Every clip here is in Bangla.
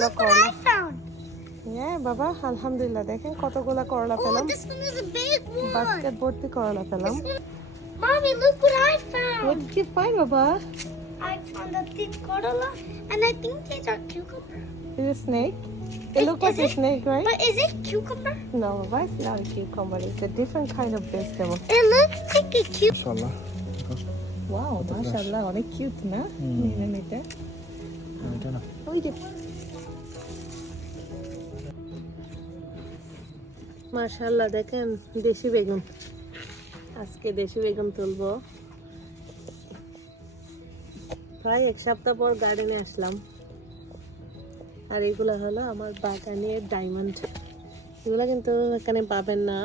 কতগুলা করলা I হ্যাঁ বাবা আলহামদুলিল্লাহ দেখেন কতগুলা করলা Oh, পেলাম this one is a big one. Basket ভর্তি করলা পেলাম Mommy, look what I found. What did you find, বাবা? I found a thick corolla, and I think these are cucumber. Is it a snake? It Is- looks like is a snake, right? But is it cucumber? No, Baba, it's not a cucumber. It's a different kind of vegetable. It looks like a cucumber. মাশাআল্লাহ Wow, mashallah, অনেক cute না? নিয়ে নিতে। এটা না ওই যে মাশাল্লাহ দেখেন দেশি বেগুন। আজকে দেশি বেগুন তুলবো। প্রায় এক সপ্তাহ পর গার্ডেনে আসলাম। আর এগুলো হলো আমার বাগানের ডায়মন্ড এগুলো কিন্তু এখানে পাবেন না।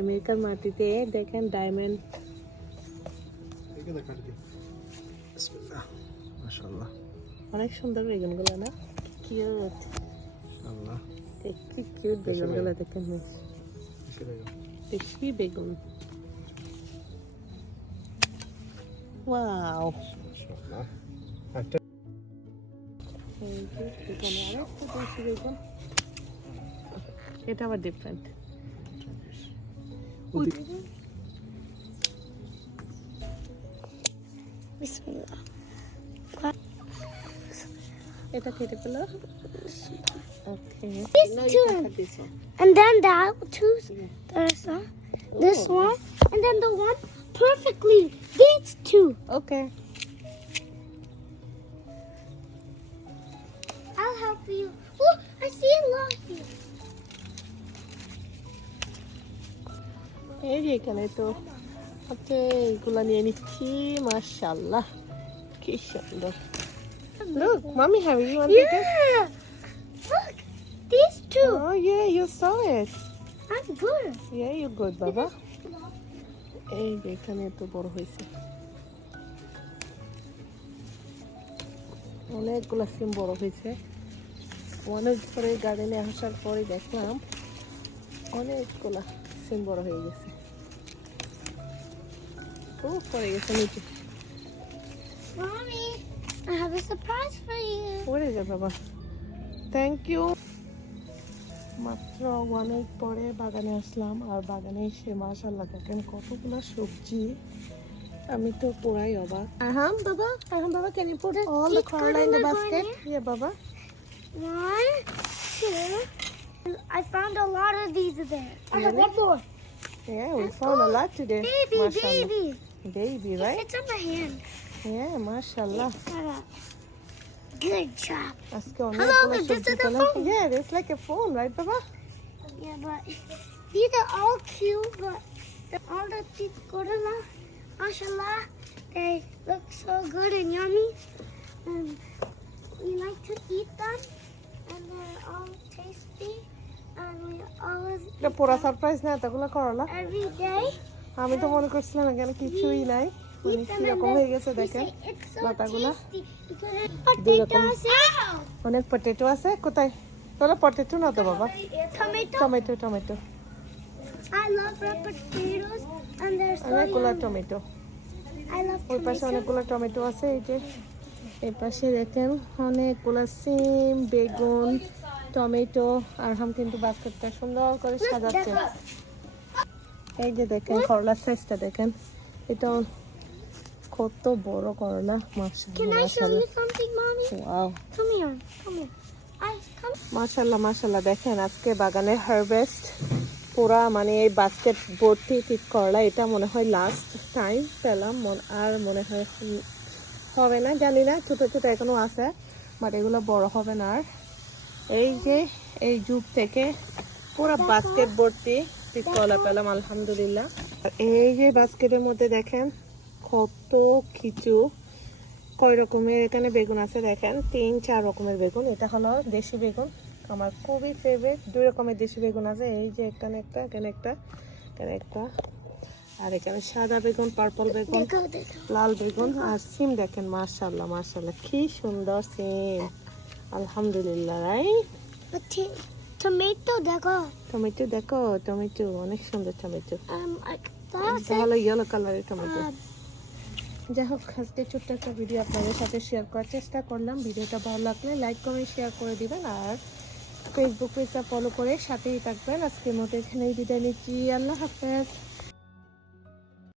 আমেরিকার মাটিতে দেখেন ডায়মন্ড অনেক সুন্দর বেগুনগুলো না? কিউট আল্লাহ। কি কিউট বেগুনগুলো দেখেন এসে দেখো দেশি বেগুন ওয়াও মাশাআল্লাহ একটা এই যে এখানে আরেকটা দেশি বেগুন এটা আবার ডিফারেন্ট Bismillah. এটা কেটে পেলো ওকে These two. And then that two. There's one. This Oh. one. And then the one perfectly. These two. Okay I'll help you. Oh, I see a lot here. এই যে এখানে তো ওকে এগুলা নিয়ে নিচ্ছি মাশাল্লাহ কি সুন্দর Look, mommy, have it. you want to take it? Yeah. Look. These two. Oh, yeah, you saw it. I'm good. Yeah, you good, বাবা এই যে এখানে এত বড় হয়েছে অনেকগুলা সিম বড় হয়েছে অনেক পরে গার্ডেনে আসার পরে দেখলাম অনেকগুলা সিম বড় হয়ে গেছে খুব পড়ে গেছে নিচে Mommy, I have a surprise for you. পড়ে যায় বাবা থ্যাংক ইউ মাত্র অনেক পরে বাগানে আসলাম আর বাগানে এসে মাশাল্লাহ দেখেন কতগুলো সবজি আমি তো পুরাই অবাক আহাম বাবা আহাম বাবা can you put all the karela in the basket? ইয়ে বাবা One, two. I found a lot of these there. I have one more. Yeah, we found a lot today. Baby, Mashallah. baby. Baby, right? It's on my hand. Yeah, mashallah. Good job. আজকে Hello, অনেকগুলো this সবজি পেলাম phone. Yeah, it's like a phone, right বাবা Yeah, but these are all cute, but all the these gorilla, mashallah, they look so good and yummy. And we like to eat them, and they're all tasty. And we always এটা পুরা সারপ্রাইজ না এতগুলো করলা every day. আমি তো মনে করছিলাম এখানে কিছুই নাই মানে কীরকম হয়ে গেছে দেখেন? পাতাগুলা। অনেক পটেটো আছে। কোথায়? তোলা পটেটো না তো বাবা। টমেটো টমেটো অনেকগুলো টমেটো ওই পাশে. অনেকগুলো টমেটো আছে এই যে। এই পাশে দেখেন অনেকগুলো সিম বেগুন টমেটো আর হাম কিন্তু বাস্কেটটা সুন্দর করে সাজাচ্ছে। এই যে দেখেন করলার সাইজটা দেখেন। এটা কত বড় করলা. মাশাল্লাহ মাশাল্লাহ দেখেন আজকে বাগানের হারভেস্ট পুরা মানে এই বাস্কেট ভর্তি ঠিক করলা এটা মনে হয় লাস্ট টাইম পেলাম মন- আর মনে হয় হবে না জানি না ছোটো ছোটো এখনও আছে বাট এগুলো বড় হবে না আর। এই যে এই যুগ থেকে পুরা বাস্কেট ভর্তি ঠিক করলা পেলাম আলহামদুলিল্লাহ। আর এই যে বাস্কেটের মধ্যে দেখেন কত কিছু? কয় রকমের? এখানে বেগুন আছে দেখেন। তিন চার রকমের বেগুন। এটা হলো দেশি বেগুন। আমার খুবই ফেভারিট দুই রকমের দেশি বেগুন আছে। এই যে এখানে একটা এখানে একটা এখানে একটা। আর এখানে সাদা বেগুন পার্পল বেগুন লাল বেগুন আর সিম দেখেন মাশাল্লাহ মাশাল্লাহ কি সুন্দর সিম। আলহামদুলিল্লাহ রাই Tomato, দেখো। টমেটো দেখো টমেটো অনেক সুন্দর টমেটো. হলো ইয়েলো কালারের টমেটো। যাই হোক, আজকে ছোট্ট একটা ভিডিও আপনাদের সাথে শেয়ার করার চেষ্টা করলাম। ভিডিওটা ভালো লাগলে লাইক কমেন্ট শেয়ার করে দিবেন। আর ফেসবুক পেজটা ফলো করে সাথেই থাকবেন। আজকে মতো এখানেই বিদায় নিচ্ছি। আল্লাহ হাফেজ।